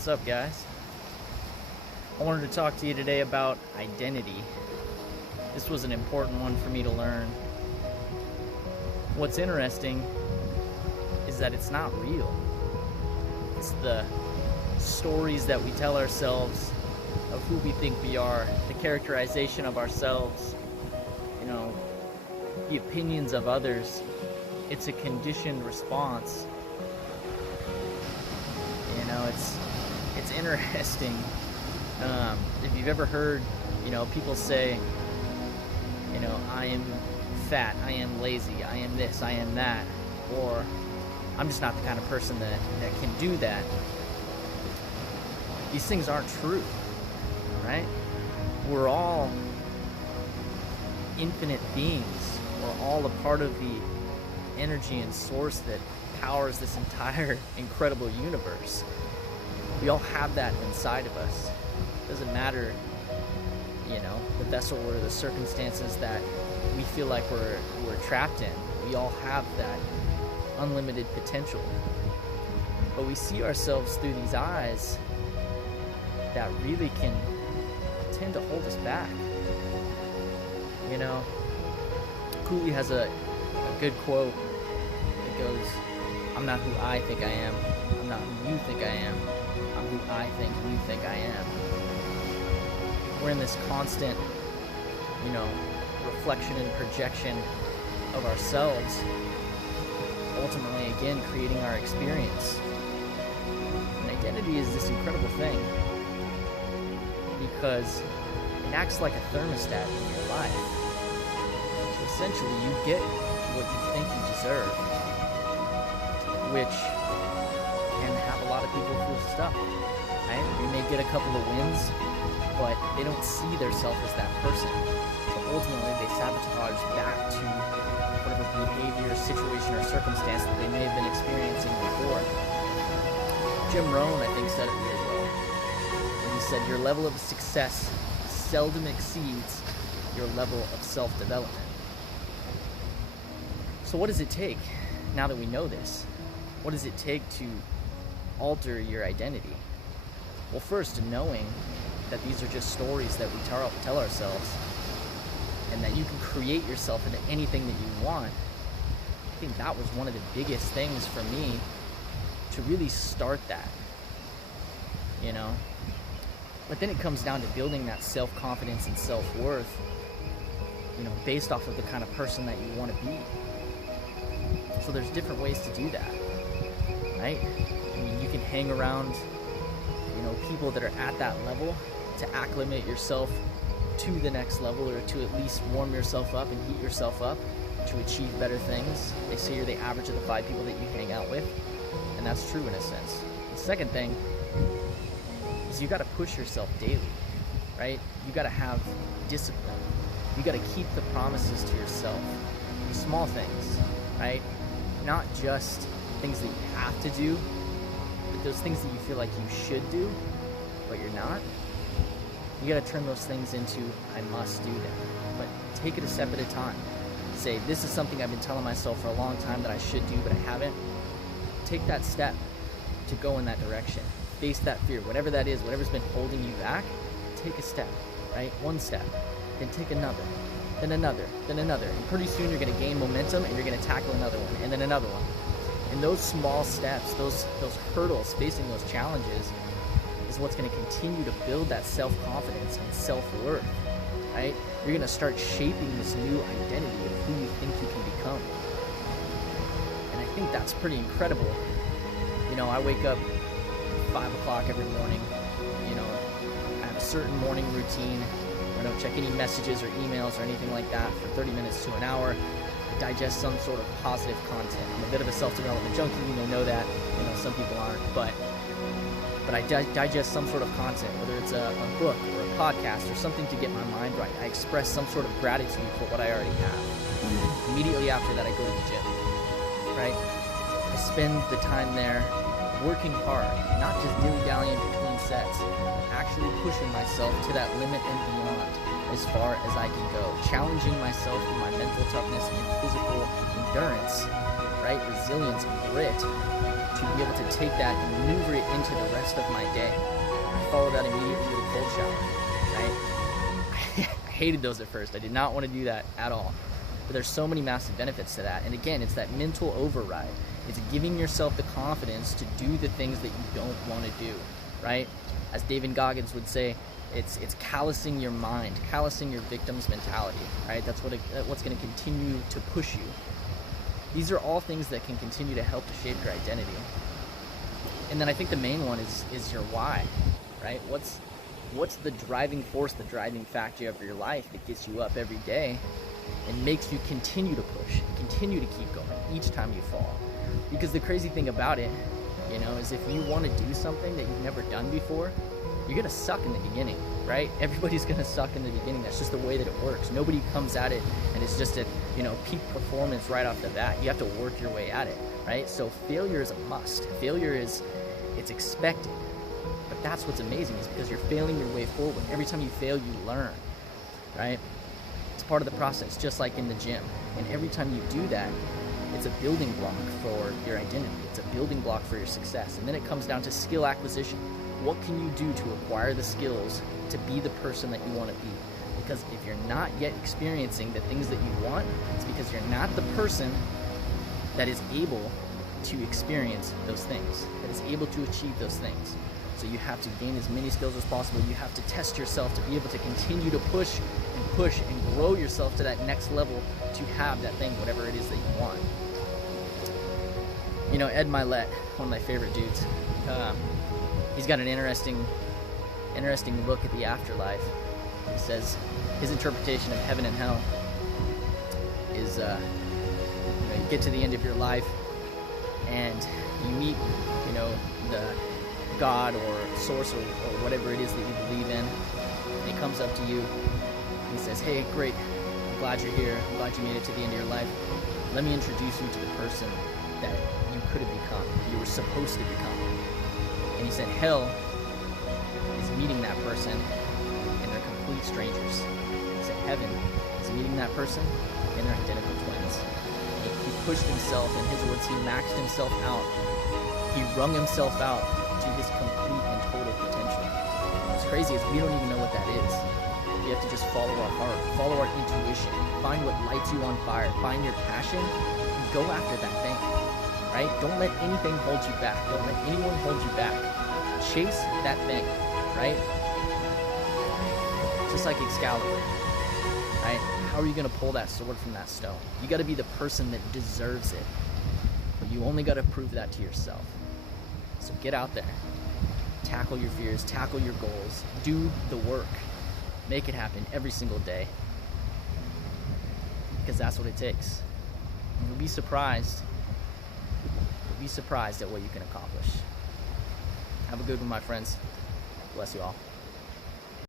What's up, guys? I wanted to talk to you today about identity. This was an important one for me to learn. What's interesting is that it's not real. It's the stories that we tell ourselves of who we think we are, the characterization of ourselves, the opinions of others. It's a conditioned response. It's interesting. If you've ever heard, people say, I am fat, I am lazy, I am this, I am that, or I'm just not the kind of person that can do that. These things aren't true, right? We're all infinite beings. We're all a part of the energy and source that powers this entire incredible universe. We all have that inside of us. It doesn't matter, the vessel or the circumstances that we feel like we're trapped in. We all have that unlimited potential. But we see ourselves through these eyes that really can tend to hold us back. Cooley has a good quote that goes, "I'm not who I think I am. I'm not who you think I am. I'm who I think you think I am." We're in this constant, reflection and projection of ourselves, ultimately, again, creating our experience. And identity is this incredible thing because it acts like a thermostat in your life. So essentially, you get what you think you deserve, which can have a lot of people feel stuck, right? They may get a couple of wins, but they don't see themselves as that person. So ultimately, they sabotage back to whatever behavior, situation, or circumstance that they may have been experiencing before. Jim Rohn, I think, said it really well. And he said, your level of success seldom exceeds your level of self-development. So what does it take, now that we know this? What does it take to alter your identity? Well, first, knowing that these are just stories that we tell ourselves, and that you can create yourself into anything that you want. I think that was one of the biggest things for me to really start that, But then it comes down to building that self-confidence and self-worth, based off of the kind of person that you want to be. So there's different ways to do that, right? You can hang around, people that are at that level to acclimate yourself to the next level, or to at least warm yourself up and heat yourself up to achieve better things. They say you're the average of the 5 people that you hang out with, and that's true in a sense. The second thing is you got to push yourself daily, right? You got to have discipline. You got to keep the promises to yourself, the small things, right? Not just things that you have to do, but those things that you feel like you should do, but you're not. You got to turn those things into, I must do them. But take it a step at a time. Say, this is something I've been telling myself for a long time that I should do, but I haven't. Take that step to go in that direction. Face that fear, whatever that is, whatever's been holding you back, take a step, right? One step, then take another, then another, then another. And pretty soon you're going to gain momentum and you're going to tackle another one, and then another one. And those small steps, those hurdles, facing those challenges, is what's going to continue to build that self-confidence and self-worth, right? You're going to start shaping this new identity of who you think you can become. And I think that's pretty incredible. I wake up 5 o'clock every morning. I have a certain morning routine. I don't check any messages or emails or anything like that for 30 minutes to an hour. I digest some sort of positive content. I'm a bit of a self-development junkie, know that. Some people aren't, but I digest some sort of content, whether it's a book or a podcast or something to get my mind right. I express some sort of gratitude for what I already have. Immediately after that, I go to the gym, right? I spend the time there working hard, not just dilly-dallying between sets, actually pushing myself to that limit and beyond as far as I can go, challenging myself with my mental toughness and physical endurance, right? Resilience, grit, to be able to take that and maneuver it into the rest rest of my day. I follow that immediately with a cold shower, right? I hated those at first. I did not want to do that at all. But there's so many massive benefits to that. And again, it's that mental override. It's giving yourself the confidence to do the things that you don't want to do, right? As David Goggins would say, it's callousing your mind, callousing your victim's mentality, right? That's what's going to continue to push you. These are all things that can continue to help to shape your identity. And then I think the main one is your why, right? What's the driving force, the driving factor of your life that gets you up every day and makes you continue to push, continue to keep going each time you fall? Because the crazy thing about it, is if you want to do something that you've never done before, you're going to suck in the beginning, right? Everybody's going to suck in the beginning. That's just the way that it works. Nobody comes at it and it's just at, peak performance right off the bat. You have to work your way at it, right? So failure is a must. Failure it's expected. But that's what's amazing, is because you're failing your way forward. Every time you fail, you learn, right? It's part of the process, just like in the gym. And every time you do that, it's a building block for your identity. It's a building block for your success. And then it comes down to skill acquisition. What can you do to acquire the skills to be the person that you want to be? Because if you're not yet experiencing the things that you want, it's because you're not the person that is able to experience those things, that is able to achieve those things. So you have to gain as many skills as possible. You have to test yourself to be able to continue to push and grow yourself to that next level to have that thing, whatever it is that you want. Ed Milet, one of my favorite dudes, he's got an interesting look at the afterlife. He says his interpretation of heaven and hell is, you get to the end of your life and you meet, the God or source or whatever it is that you believe in, and he comes up to you and he says, "Hey, great, I'm glad you're here. I'm glad you made it to the end of your life. Let me introduce you to the person that you could have become, you were supposed to become." And he said, hell is meeting that person and they're complete strangers. He said, heaven is meeting that person and they're identical twins. He pushed himself, in his words, he maxed himself out. He wrung himself out to his complete and total potential. What's crazy is we don't even know what that is. We have to just follow our heart, follow our intuition, find what lights you on fire, find your passion, and go after that thing, right? Don't let anything hold you back. Don't let anyone hold you back. Chase that thing, right? Just like Excalibur, right? How are you going to pull that sword from that stone? You got to be the person that deserves it. But you only got to prove that to yourself. So get out there. Tackle your fears. Tackle your goals. Do the work. Make it happen every single day. Because that's what it takes. And you'll be surprised. You'll be surprised at what you can accomplish. Have a good one, my friends. Bless you all.